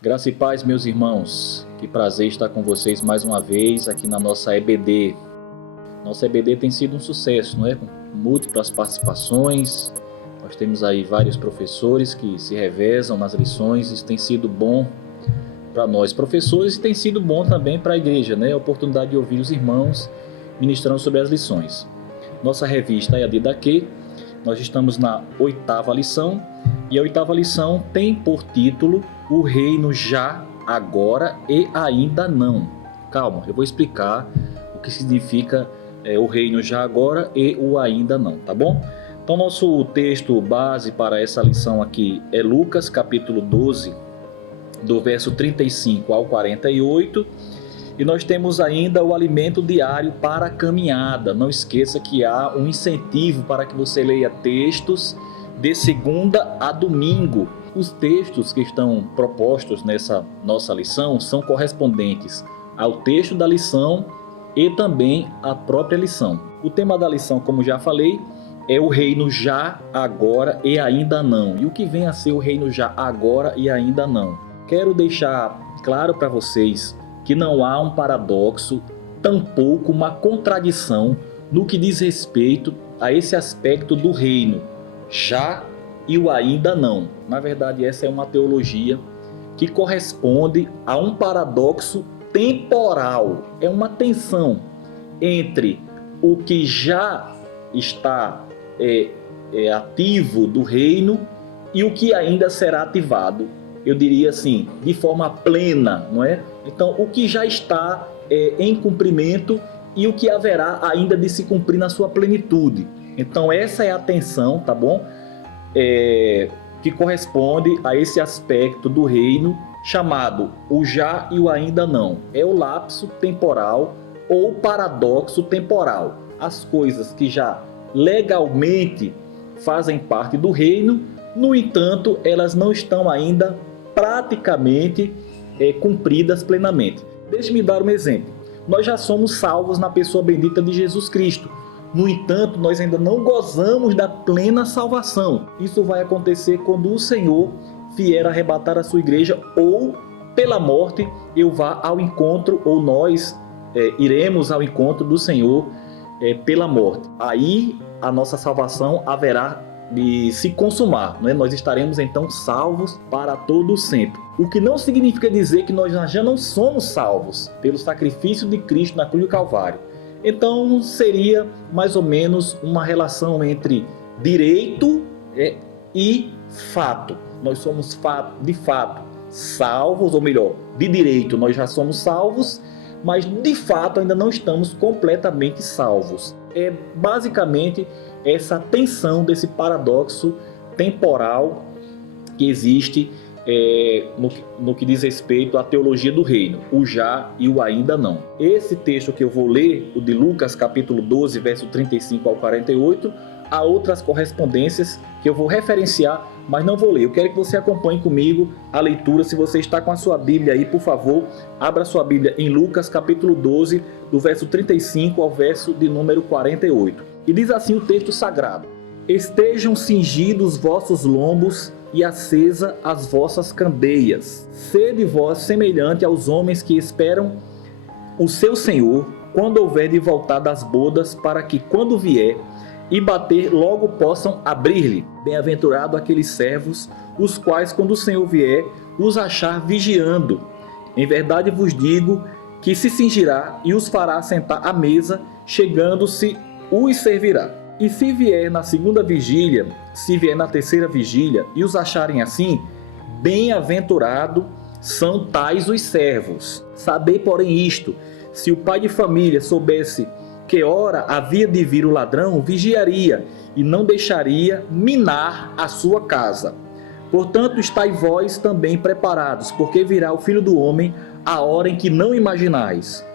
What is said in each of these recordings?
Graça e paz, meus irmãos. Que prazer estar com vocês mais uma vez aqui na nossa EBD. Nossa EBD tem sido um sucesso, não é? Com múltiplas participações. Nós temos aí vários professores que se revezam nas lições. Isso tem sido bom para nós, professores, e tem sido bom também para a igreja, né? A oportunidade de ouvir os irmãos ministrando sobre as lições. Nossa revista é a Didaquê. Nós estamos na 8ª lição. E a 8ª lição tem por título O Reino Já, Agora e Ainda Não. Calma, eu vou explicar o que significa o reino já agora e o ainda não, tá bom? Então, nosso texto base para essa lição aqui é Lucas, capítulo 12, do verso 35 ao 48. E nós temos ainda o alimento diário para a caminhada. Não esqueça que há um incentivo para que você leia textos de segunda a domingo. Os textos que estão propostos nessa nossa lição são correspondentes ao texto da lição e também à própria lição. O tema da lição, como já falei, é o reino já, agora e ainda não. E o que vem a ser o reino já, agora e ainda não? Quero deixar claro para vocês que não há um paradoxo, tampouco uma contradição no que diz respeito a esse aspecto do reino já e o ainda não. Na verdade, essa é uma teologia que corresponde a um paradoxo temporal. É uma tensão entre o que já está ativo do reino e o que ainda será ativado, eu diria assim, de forma plena, não é? Então, o que já está em cumprimento e o que haverá ainda de se cumprir na sua plenitude. Então, essa é a tensão, tá bom? Que corresponde a esse aspecto do reino chamado o já e o ainda não. É o lapso temporal ou paradoxo temporal. As coisas que já legalmente fazem parte do reino, no entanto, elas não estão ainda praticamente cumpridas plenamente. Deixe-me dar um exemplo. Nós já somos salvos na pessoa bendita de Jesus Cristo. No entanto, nós ainda não gozamos da plena salvação. Isso vai acontecer quando o Senhor vier arrebatar a sua igreja, ou pela morte eu vá ao encontro, ou nós iremos ao encontro do Senhor pela morte. Aí a nossa salvação haverá de se consumar, não é? Nós estaremos então salvos para todo sempre. O que não significa dizer que nós já não somos salvos pelo sacrifício de Cristo na cruz do Calvário. Então seria mais ou menos uma relação entre direito e fato. Nós somos de fato salvos, ou melhor, de direito nós já somos salvos, mas de fato ainda não estamos completamente salvos. É basicamente essa tensão desse paradoxo temporal que existe no que diz respeito à teologia do reino, o já e o ainda não. Esse texto que eu vou ler, o de Lucas capítulo 12, verso 35 ao 48, há outras correspondências que eu vou referenciar, mas não vou ler. Eu quero que você acompanhe comigo a leitura. Se você está com a sua Bíblia aí, por favor, abra sua Bíblia em Lucas capítulo 12, do verso 35 ao verso de número 48. E diz assim o texto sagrado: Estejam cingidos vossos lombos e acesa as vossas candeias. Sede vós semelhante aos homens que esperam o seu Senhor, quando houver de voltar das bodas, para que, quando vier e bater, logo possam abrir-lhe. Bem-aventurado aqueles servos, os quais, quando o Senhor vier, os achar vigiando. Em verdade vos digo que se cingirá e os fará sentar à mesa, chegando-se, os servirá. E se vier na segunda vigília, se vier na terceira vigília, e os acharem assim, bem-aventurado são tais os servos. Sabei, porém, isto: se o pai de família soubesse que hora havia de vir o ladrão, vigiaria e não deixaria minar a sua casa. Portanto, estai vós também preparados, porque virá o Filho do Homem a hora em que não imaginais.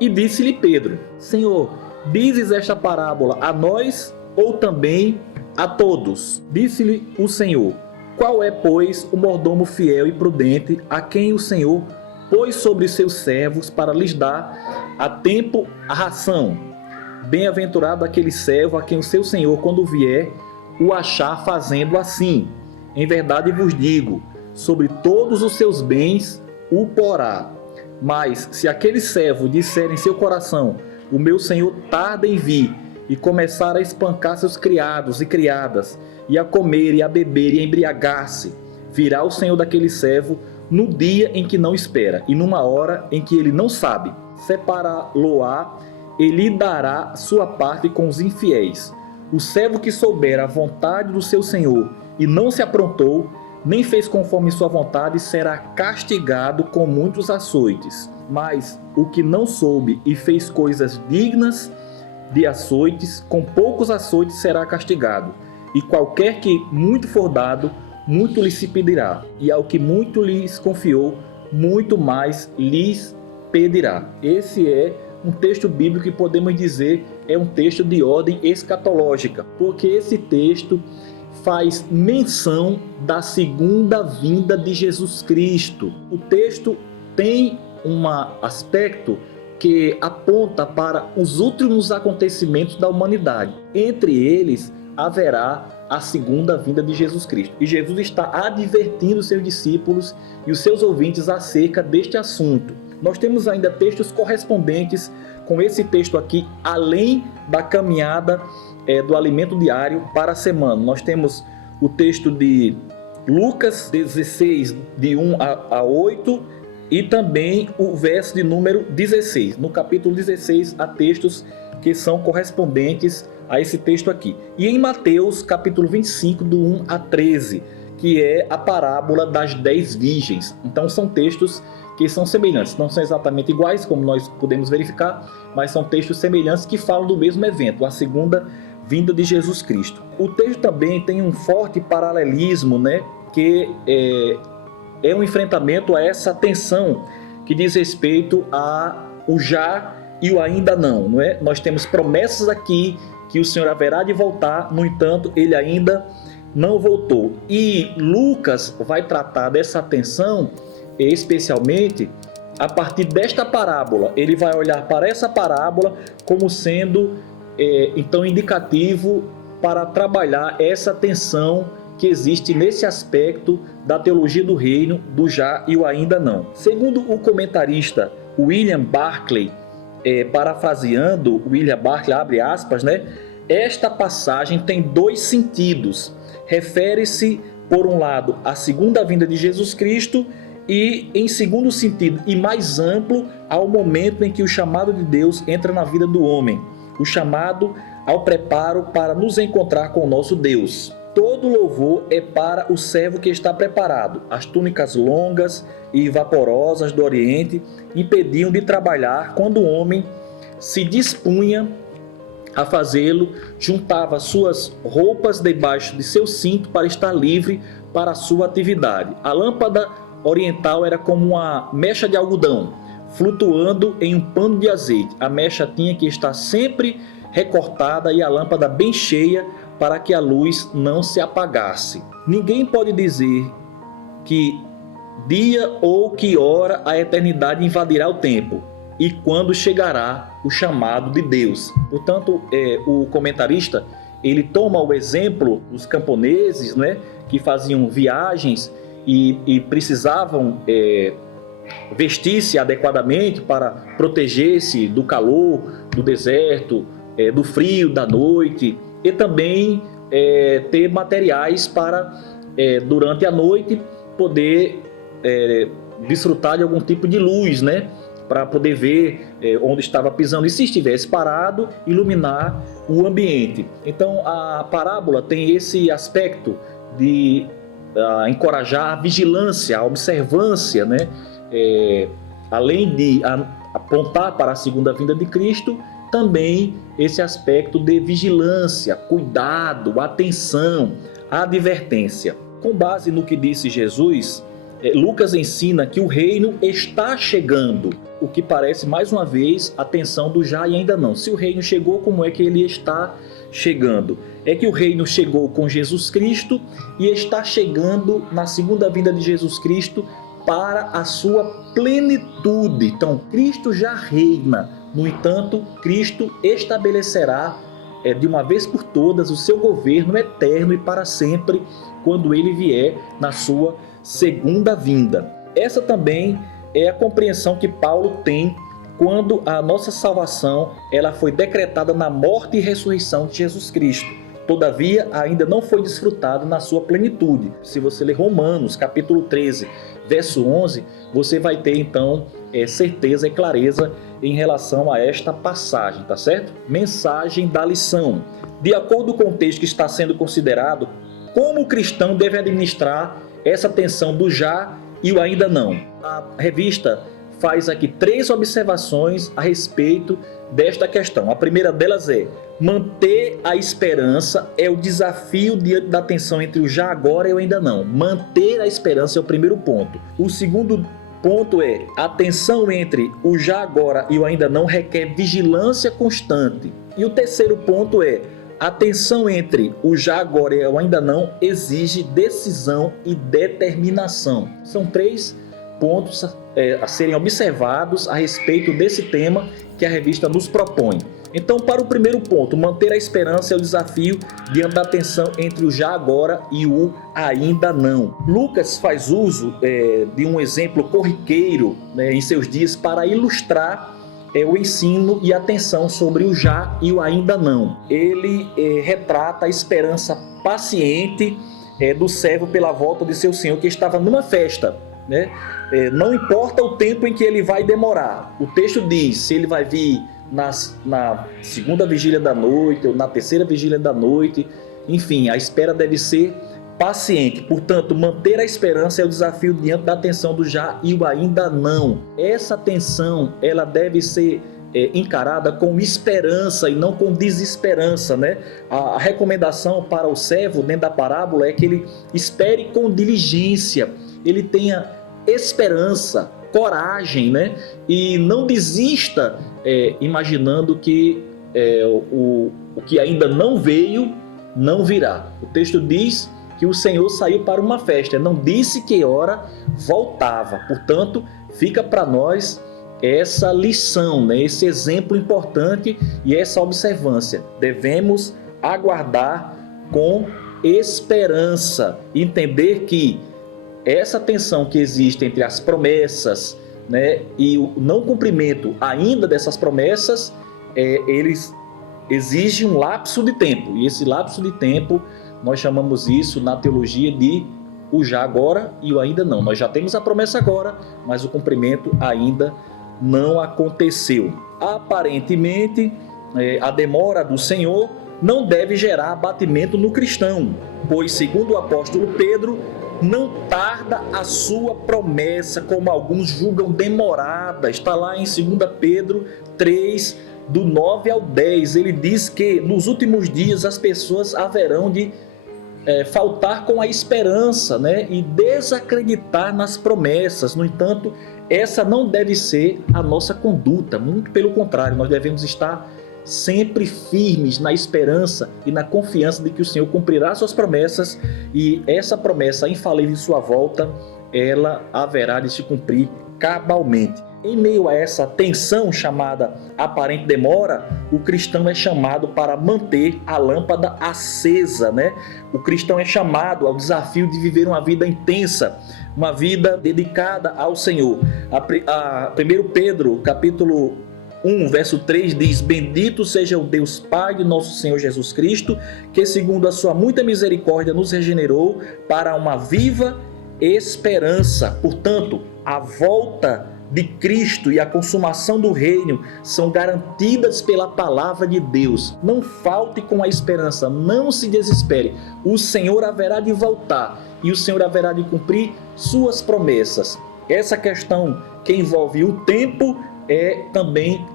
E disse-lhe Pedro: Senhor, dizes esta parábola a nós ou também a todos? Disse-lhe o Senhor: Qual é, pois, o mordomo fiel e prudente, a quem o Senhor pôs sobre seus servos para lhes dar a tempo a ração? Bem-aventurado aquele servo a quem o seu Senhor, quando vier, o achar fazendo assim. Em verdade vos digo, sobre todos os seus bens o porá. Mas se aquele servo disser em seu coração: o meu senhor tarda em vir, e começar a espancar seus criados e criadas, e a comer e a beber e a embriagar-se, virá o senhor daquele servo no dia em que não espera, e numa hora em que ele não sabe. Separá-lo-á e lhe dará sua parte com os infiéis. O servo que souber a vontade do seu senhor e não se aprontou, nem fez conforme sua vontade, será castigado com muitos açoites. Mas o que não soube e fez coisas dignas de açoites, com poucos açoites será castigado. E qualquer que muito for dado, muito lhe se pedirá. E ao que muito lhes confiou, muito mais lhes pedirá. Esse é um texto bíblico que podemos dizer é um texto de ordem escatológica, porque esse texto faz menção da segunda vinda de Jesus Cristo. O texto tem um aspecto que aponta para os últimos acontecimentos da humanidade. Entre eles, haverá a segunda vinda de Jesus Cristo. E Jesus está advertindo seus discípulos e os seus ouvintes acerca deste assunto. Nós temos ainda textos correspondentes com esse texto aqui, além da caminhada do alimento diário para a semana. Nós temos o texto de Lucas 16, de 1 a 8, e também o verso de número 16. No capítulo 16 há textos que são correspondentes a esse texto aqui. E em Mateus capítulo 25, do 1 a 13, que é a parábola das 10 virgens. Então são textos que são semelhantes, não são exatamente iguais, como nós podemos verificar, mas são textos semelhantes que falam do mesmo evento, a segunda vinda de Jesus Cristo. O texto também tem um forte paralelismo, né, que é um enfrentamento a essa tensão que diz respeito ao já e o ainda não é? Nós temos promessas aqui que o Senhor haverá de voltar, no entanto, ele ainda não voltou. E Lucas vai tratar dessa tensão especialmente a partir desta parábola. Ele vai olhar para essa parábola como sendo então indicativo para trabalhar essa tensão que existe nesse aspecto da teologia do reino, do já e o ainda não. Segundo o comentarista William Barclay, parafraseando William Barclay, abre aspas, né? Esta passagem tem dois sentidos. Refere-se, por um lado, à segunda vinda de Jesus Cristo e, em segundo sentido, e mais amplo, ao momento em que o chamado de Deus entra na vida do homem. O chamado ao preparo para nos encontrar com o nosso Deus. Todo louvor é para o servo que está preparado. As túnicas longas e vaporosas do Oriente impediam de trabalhar quando o homem se dispunha a fazê-lo, juntava suas roupas debaixo de seu cinto para estar livre para a sua atividade. A lâmpada oriental era como uma mecha de algodão, flutuando em um pano de azeite. A mecha tinha que estar sempre recortada e a lâmpada bem cheia para que a luz não se apagasse. Ninguém pode dizer que dia ou que hora a eternidade invadirá o tempo e quando chegará o chamado de Deus. Portanto, o comentarista ele toma o exemplo dos camponeses, né, que faziam viagens e precisavam vestir-se adequadamente para proteger-se do calor, do deserto, do frio, da noite, e também ter materiais para, durante a noite, poder desfrutar de algum tipo de luz, né? Para poder ver onde estava pisando e, se estivesse parado, iluminar o ambiente. Então, a parábola tem esse aspecto de encorajar a vigilância, a observância, né? Além de apontar para a segunda vinda de Cristo, também esse aspecto de vigilância, cuidado, atenção, advertência. Com base no que disse Jesus, Lucas ensina que o reino está chegando, o que parece mais uma vez a tensão do já e ainda não. Se o reino chegou, como é que ele está chegando? É que o reino chegou com Jesus Cristo e está chegando na segunda vinda de Jesus Cristo para a sua plenitude. Então, Cristo já reina. No entanto, Cristo estabelecerá de uma vez por todas o seu governo eterno e para sempre quando ele vier na sua segunda vinda. Essa também é a compreensão que Paulo tem quando a nossa salvação ela foi decretada na morte e ressurreição de Jesus Cristo. Todavia, ainda não foi desfrutado na sua plenitude. Se você ler Romanos, capítulo 13, verso 11, você vai ter então certeza e clareza em relação a esta passagem, tá certo? Mensagem da lição. De acordo com o texto que está sendo considerado, como o cristão deve administrar essa tensão do já e o ainda não. A revista faz aqui 3 observações a respeito desta questão. A primeira delas é: manter a esperança é o desafio diante da tensão entre o já agora e o ainda não. Manter a esperança é o primeiro ponto. O segundo ponto é: a tensão entre o já agora e o ainda não requer vigilância constante. E o terceiro ponto é: a tensão entre o já agora e o ainda não exige decisão e determinação. São 3 pontos a serem observados a respeito desse tema que a revista nos propõe. Então, para o primeiro ponto, manter a esperança é o desafio diante da tensão entre o já agora e o ainda não. Lucas faz uso de um exemplo corriqueiro em seus dias para ilustrar o ensino e a tensão sobre o já e o ainda não. Ele retrata a esperança paciente do servo pela volta de seu senhor que estava numa festa. Não importa o tempo em que ele vai demorar. O texto diz se ele vai vir na segunda vigília da noite ou na terceira vigília da noite. Enfim, a espera deve ser paciente. Portanto, manter a esperança é o desafio diante da tensão do já e o ainda não. Essa tensão ela deve ser encarada com esperança e não com desesperança, A recomendação para o servo dentro da parábola é que ele espere com diligência, ele tenha esperança, coragem, E não desista imaginando que o que ainda não veio, não virá. O texto diz que o Senhor saiu para uma festa, não disse que hora voltava. Portanto, fica para nós essa lição, esse exemplo importante e essa observância. Devemos aguardar com esperança, entender que essa tensão que existe entre as promessas e o não cumprimento ainda dessas promessas, eles exigem um lapso de tempo. E esse lapso de tempo, nós chamamos isso na teologia de o já agora e o ainda não. Nós já temos a promessa agora, mas o cumprimento ainda não aconteceu. Aparentemente, a demora do Senhor não deve gerar abatimento no cristão, pois, segundo o apóstolo Pedro, não tarda a sua promessa, como alguns julgam demorada. Está lá em 2 Pedro 3, do 9 ao 10. Ele diz que nos últimos dias as pessoas haverão de faltar com a esperança, e desacreditar nas promessas. No entanto, essa não deve ser a nossa conduta. Muito pelo contrário, nós devemos estar sempre firmes na esperança e na confiança de que o Senhor cumprirá suas promessas, e essa promessa infalível em sua volta, ela haverá de se cumprir cabalmente. Em meio a essa tensão chamada aparente demora, o cristão é chamado para manter a lâmpada acesa, O cristão é chamado ao desafio de viver uma vida intensa, uma vida dedicada ao Senhor. 1 Pedro, capítulo 1, verso 3 diz: bendito seja o Deus Pai de nosso Senhor Jesus Cristo, que segundo a sua muita misericórdia nos regenerou para uma viva esperança. Portanto, a volta de Cristo e a consumação do reino são garantidas pela palavra de Deus. Não falte com a esperança, não se desespere. O Senhor haverá de voltar e o Senhor haverá de cumprir suas promessas. Essa questão que envolve o tempo é também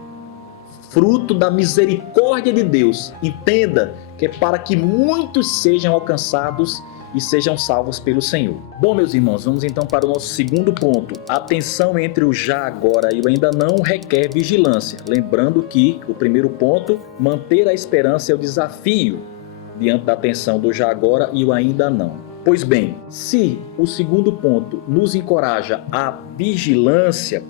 fruto da misericórdia de Deus. Entenda que é para que muitos sejam alcançados e sejam salvos pelo Senhor. Bom, meus irmãos, vamos então para o nosso segundo ponto. A tensão entre o já agora e o ainda não requer vigilância. Lembrando que o primeiro ponto, manter a esperança é o desafio diante da tensão do já agora e o ainda não. Pois bem, se o segundo ponto nos encoraja à vigilância,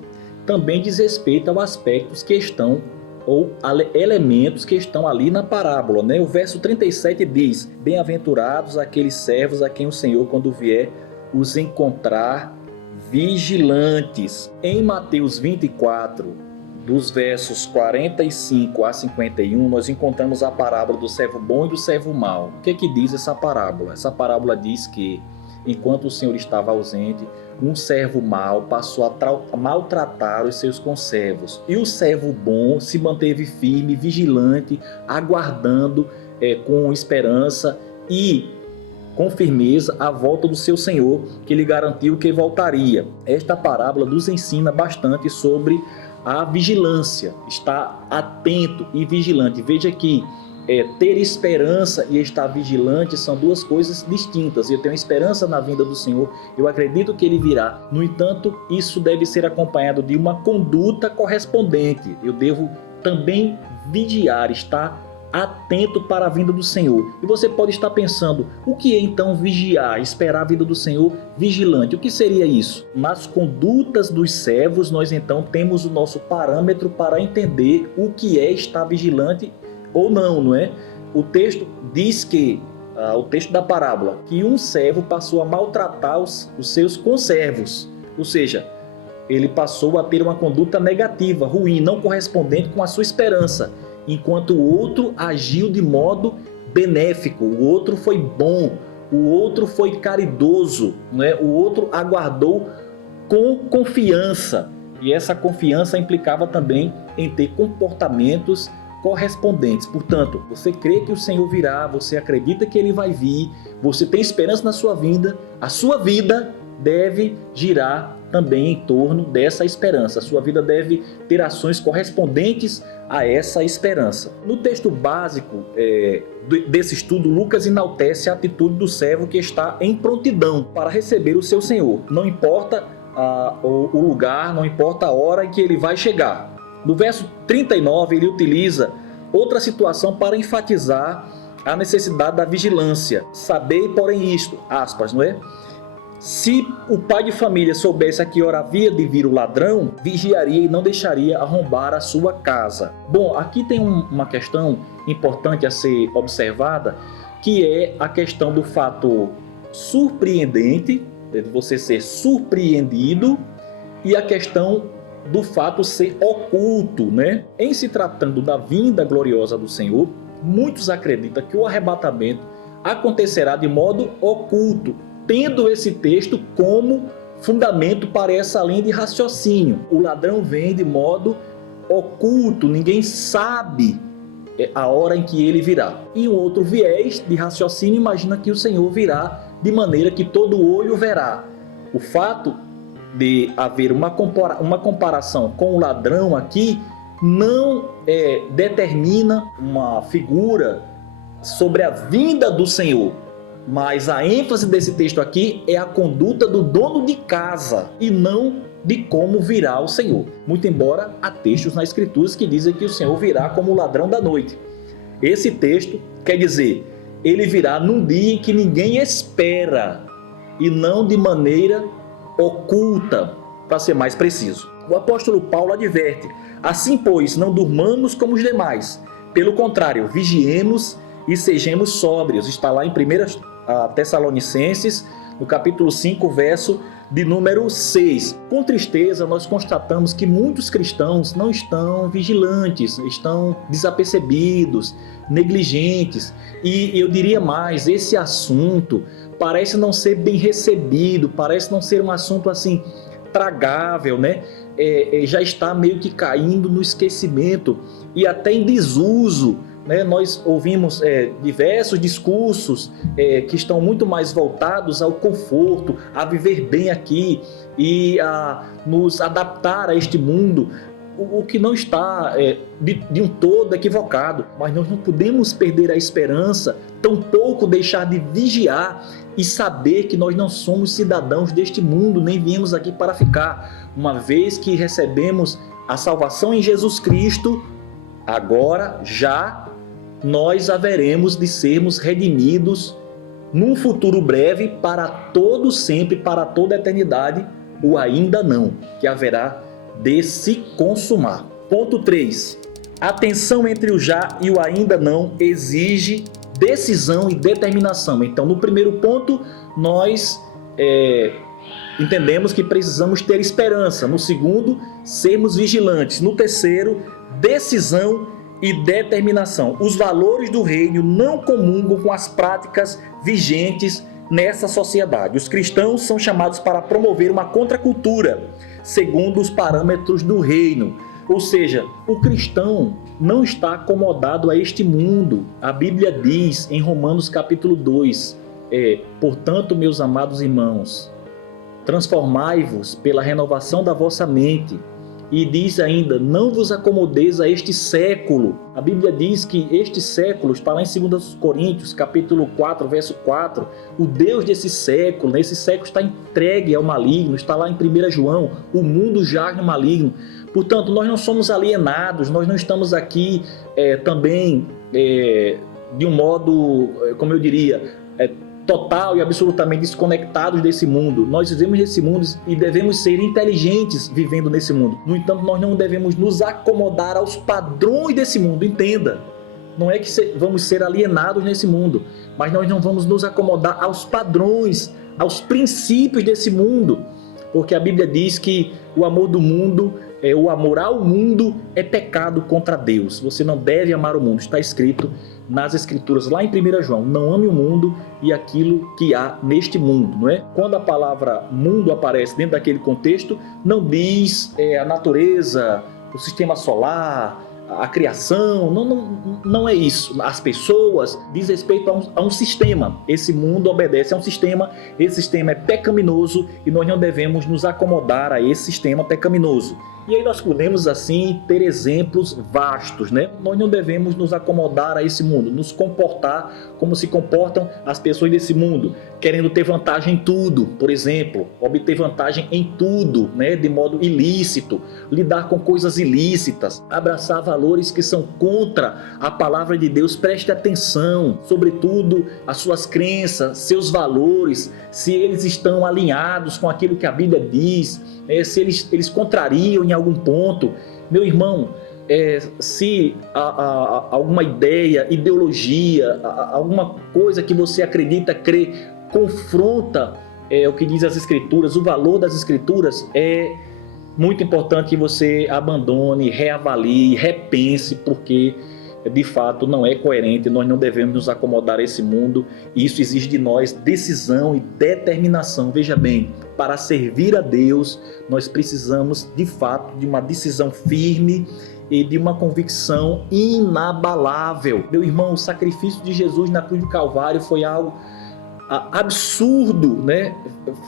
também diz respeito aos aspectos que estão ou elementos que estão ali na parábola, O verso 37 diz: bem-aventurados aqueles servos a quem o Senhor, quando vier, os encontrar vigilantes. Em Mateus 24, dos versos 45 a 51, nós encontramos a parábola do servo bom e do servo mau. O que diz essa parábola? Essa parábola diz que, enquanto o Senhor estava ausente, um servo mau passou a maltratar os seus conservos. E o servo bom se manteve firme, vigilante, aguardando com esperança e com firmeza a volta do seu Senhor, que lhe garantiu que voltaria. Esta parábola nos ensina bastante sobre a vigilância, estar atento e vigilante. Veja que ter esperança e estar vigilante são duas coisas distintas. Eu tenho esperança na vinda do Senhor, eu acredito que Ele virá. No entanto, isso deve ser acompanhado de uma conduta correspondente. Eu devo também vigiar, estar atento para a vinda do Senhor. E você pode estar pensando, o que é então vigiar, esperar a vinda do Senhor vigilante? O que seria isso? Nas condutas dos servos, nós então temos o nosso parâmetro para entender o que é estar vigilante ou não, não é? O texto diz que, o texto da parábola, que um servo passou a maltratar os seus conservos, ou seja, ele passou a ter uma conduta negativa, ruim, não correspondente com a sua esperança, enquanto o outro agiu de modo benéfico, o outro foi bom, o outro foi caridoso, né? O outro aguardou com confiança, e essa confiança implicava também em ter comportamentos correspondentes. Portanto, você crê que o Senhor virá, você acredita que Ele vai vir, você tem esperança na sua vinda, a sua vida deve girar também em torno dessa esperança. A sua vida deve ter ações correspondentes a essa esperança. No texto básico desse estudo, Lucas enaltece a atitude do servo que está em prontidão para receber o seu Senhor. Não importa o lugar, não importa a hora em que ele vai chegar. No verso 39, ele utiliza outra situação para enfatizar a necessidade da vigilância. Sabei, porém, isto, aspas, não é? Se o pai de família soubesse a que hora havia de vir o ladrão, vigiaria e não deixaria arrombar a sua casa. Bom, aqui tem uma questão importante a ser observada, que é a questão do fato surpreendente, de você ser surpreendido, e a questão do fato ser oculto, né? Em se tratando da vinda gloriosa do Senhor, muitos acreditam que o arrebatamento acontecerá de modo oculto, tendo esse texto como fundamento para essa linha de raciocínio. O ladrão vem de modo oculto, ninguém sabe a hora em que ele virá. E um outro viés de raciocínio imagina que o Senhor virá de maneira que todo olho verá. O fato de haver uma comparação com o ladrão aqui não determina uma figura sobre a vinda do Senhor. Mas a ênfase desse texto aqui é a conduta do dono de casa e não de como virá o Senhor. Muito embora há textos nas Escrituras que dizem que o Senhor virá como o ladrão da noite. Esse texto quer dizer, ele virá num dia em que ninguém espera e não de maneira oculta, para ser mais preciso. O apóstolo Paulo adverte, assim pois, não durmamos como os demais. Pelo contrário, vigiemos e sejamos sóbrios. Está lá em 1 Tessalonicenses, no capítulo 5, verso de número 6. Com tristeza, nós constatamos que muitos cristãos não estão vigilantes, estão desapercebidos, negligentes. E eu diria mais, esse assunto parece não ser bem recebido, parece não ser um assunto assim tragável, né? Já está meio que caindo no esquecimento e até em desuso. Nós ouvimos diversos discursos que estão muito mais voltados ao conforto, a viver bem aqui e a nos adaptar a este mundo, o que não está de um todo equivocado. Mas nós não podemos perder a esperança, tampouco deixar de vigiar e saber que nós não somos cidadãos deste mundo, nem viemos aqui para ficar. Uma vez que recebemos a salvação em Jesus Cristo, agora já nós haveremos de sermos redimidos num futuro breve para todo sempre, para toda a eternidade, o ainda não, que haverá de se consumar. Ponto 3. A tensão entre o já e o ainda não exige decisão e determinação. Então, no primeiro ponto, nós entendemos que precisamos ter esperança. No segundo, sermos vigilantes. No terceiro, decisão e determinação. Os valores do reino não comungam com as práticas vigentes nessa sociedade. Os cristãos são chamados para promover uma contracultura, segundo os parâmetros do reino. Ou seja, o cristão não está acomodado a este mundo. A Bíblia diz em Romanos capítulo 2, portanto, meus amados irmãos, transformai-vos pela renovação da vossa mente. E diz ainda, não vos acomodeis a este século. A Bíblia diz que este século, está lá em 2 Coríntios, capítulo 4, verso 4, o Deus desse século, esse século está entregue ao maligno, está lá em 1 João, o mundo jaz no maligno. Portanto, nós não somos alienados, nós não estamos aqui também de um modo, como eu diria, total e absolutamente desconectados desse mundo. Nós vivemos nesse mundo e devemos ser inteligentes vivendo nesse mundo. No entanto, nós não devemos nos acomodar aos padrões desse mundo. Entenda, não é que vamos ser alienados nesse mundo, mas nós não vamos nos acomodar aos padrões, aos princípios desse mundo, porque a Bíblia diz que o amor do mundo, o amor ao mundo é pecado contra Deus. Você não deve amar o mundo, está escrito nas Escrituras, lá em 1 João, não ame o mundo e aquilo que há neste mundo, não é? Quando a palavra mundo aparece dentro daquele contexto, não diz a natureza, o sistema solar, a criação, não é isso. As pessoas diz respeito a um sistema. Esse mundo obedece a um sistema, esse sistema é pecaminoso e nós não devemos nos acomodar a esse sistema pecaminoso. E aí nós podemos assim ter exemplos vastos, né? Nós não devemos nos acomodar a esse mundo, nos comportar como se comportam as pessoas desse mundo, querendo ter vantagem em tudo, por exemplo, obter vantagem em tudo, né? De modo ilícito, lidar com coisas ilícitas, abraçar valores que são contra a palavra de Deus. Preste atenção, sobretudo as suas crenças, seus valores, se eles estão alinhados com aquilo que a Bíblia diz, se eles contrariam em algum ponto. Meu irmão, se alguma ideia, ideologia, alguma coisa que você acredita, crê, confronta o que diz as Escrituras, o valor das Escrituras, é muito importante que você abandone, reavalie, repense, porque de fato não é coerente. Nós não devemos nos acomodar a esse mundo, e isso exige de nós decisão e determinação. Veja bem, para servir a Deus, nós precisamos de fato de uma decisão firme e de uma convicção inabalável. Meu irmão, o sacrifício de Jesus na cruz do Calvário foi algo absurdo, né?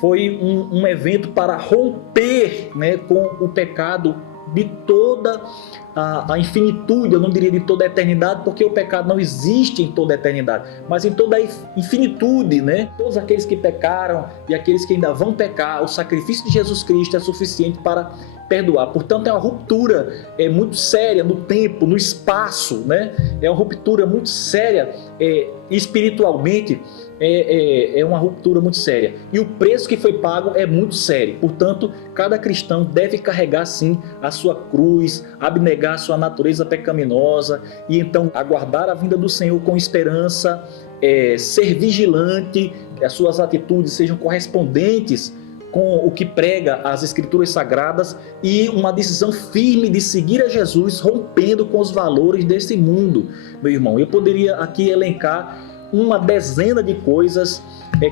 Foi um evento para romper, né, com o pecado de toda a infinitude, eu não diria de toda a eternidade, porque o pecado não existe em toda a eternidade, mas em toda a infinitude, né? Todos aqueles que pecaram e aqueles que ainda vão pecar, o sacrifício de Jesus Cristo é suficiente para perdoar. Portanto, é uma ruptura muito séria no tempo, no espaço, né? É uma ruptura muito séria espiritualmente. É uma ruptura muito séria, e o preço que foi pago é muito sério. Portanto, cada cristão deve carregar sim a sua cruz, abnegar a sua natureza pecaminosa e então aguardar a vinda do Senhor com esperança, ser vigilante, que as suas atitudes sejam correspondentes com o que prega as Escrituras Sagradas, e uma decisão firme de seguir a Jesus, rompendo com os valores desse mundo. Meu irmão, eu poderia aqui elencar uma dezena de coisas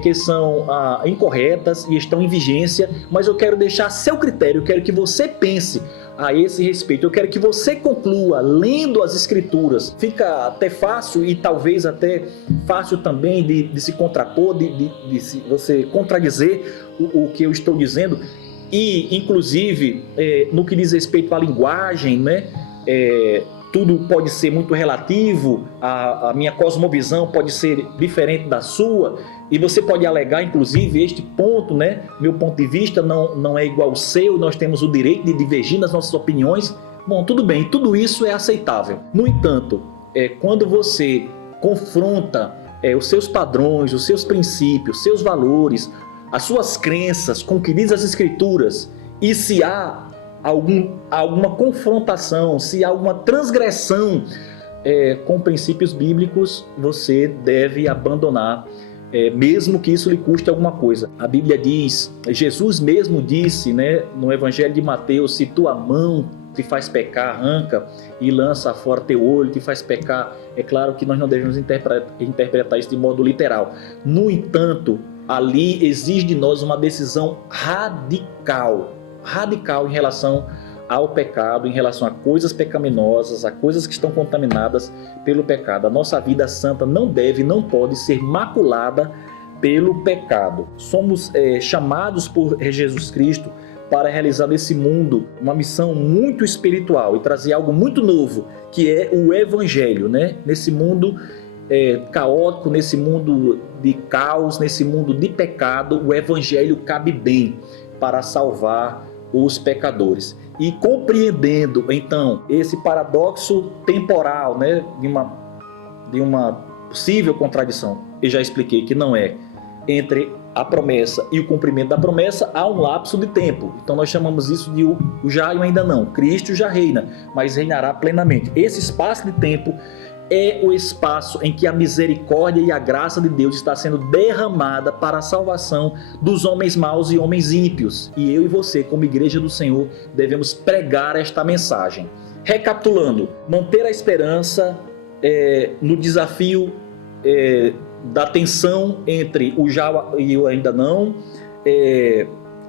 que são incorretas e estão em vigência, mas eu quero deixar a seu critério, eu quero que você pense a esse respeito, eu quero que você conclua lendo as Escrituras. Fica até fácil e talvez até fácil também de se contrapor, de você contradizer o que eu estou dizendo, e inclusive no que diz respeito à linguagem, né? Tudo pode ser muito relativo, a minha cosmovisão pode ser diferente da sua, e você pode alegar, inclusive, este ponto, né? Meu ponto de vista não é igual ao seu, nós temos o direito de divergir nas nossas opiniões. Bom, tudo bem, tudo isso é aceitável. No entanto, quando você confronta os seus padrões, os seus princípios, os seus valores, as suas crenças com o que diz as Escrituras, e se há alguma confrontação, se há alguma transgressão com princípios bíblicos, você deve abandonar mesmo que isso lhe custe alguma coisa. A Bíblia diz, Jesus mesmo disse, né, no Evangelho de Mateus: se tua mão te faz pecar, arranca e lança fora teu olho, te faz pecar. É claro que nós não devemos interpretar isso de modo literal. No entanto, ali exige de nós uma decisão radical em relação ao pecado, em relação a coisas pecaminosas, a coisas que estão contaminadas pelo pecado. A nossa vida santa não deve, não pode ser maculada pelo pecado. Somos chamados por Jesus Cristo para realizar nesse mundo uma missão muito espiritual e trazer algo muito novo, que é o Evangelho, né? Nesse mundo caótico, nesse mundo de caos, nesse mundo de pecado, o Evangelho cabe bem para salvar os pecadores. E compreendendo então esse paradoxo temporal, né, de uma possível contradição, eu já expliquei que não é, entre a promessa e o cumprimento da promessa, há um lapso de tempo. Então nós chamamos isso de o já e o ainda não. Cristo já reina, mas reinará plenamente. Esse espaço de tempo é o espaço em que a misericórdia e a graça de Deus está sendo derramada para a salvação dos homens maus e homens ímpios. E eu e você, como igreja do Senhor, devemos pregar esta mensagem. Recapitulando: manter a esperança no desafio da tensão entre o já e o ainda não,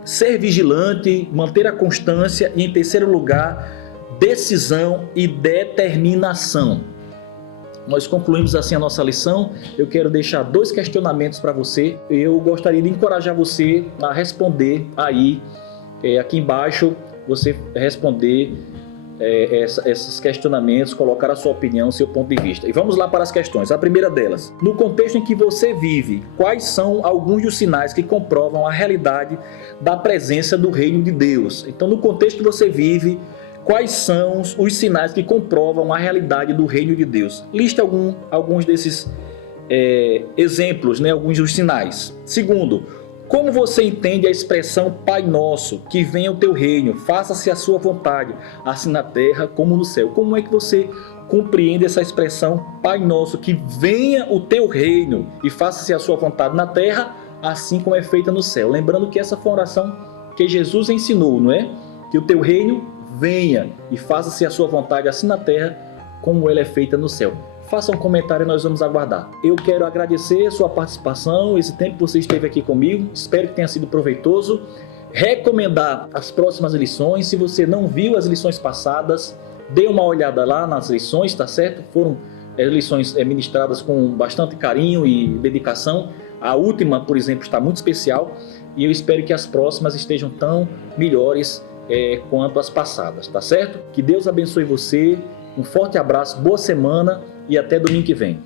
ser vigilante, manter a constância e, em terceiro lugar, decisão e determinação. Nós concluímos assim a nossa lição. Eu quero deixar 2 questionamentos para você. Eu gostaria de encorajar você a responder aí, aqui embaixo, você responder esses questionamentos, colocar a sua opinião, seu ponto de vista. E vamos lá para as questões. A primeira delas: no contexto em que você vive, quais são alguns dos sinais que comprovam a realidade da presença do reino de Deus? Então, no contexto que você vive, quais são os sinais que comprovam a realidade do reino de Deus? Liste alguns desses exemplos, né? Alguns dos sinais. Segundo, como você entende a expressão Pai Nosso, que venha o teu reino, faça-se a sua vontade, assim na terra como no céu? Como é que você compreende essa expressão Pai Nosso, que venha o teu reino e faça-se a sua vontade na terra, assim como é feita no céu? Lembrando que essa foi uma oração que Jesus ensinou, não é? Que o teu reino venha e faça-se a sua vontade, assim na terra como ela é feita no céu. Faça um comentário e nós vamos aguardar. Eu quero agradecer a sua participação, esse tempo que você esteve aqui comigo. Espero que tenha sido proveitoso. Recomendar as próximas lições. Se você não viu as lições passadas, dê uma olhada lá nas lições, tá certo? Foram lições ministradas com bastante carinho e dedicação. A última, por exemplo, está muito especial e eu espero que as próximas estejam tão melhores quanto as passadas, tá certo? Que Deus abençoe você. Um forte abraço, boa semana e até domingo que vem.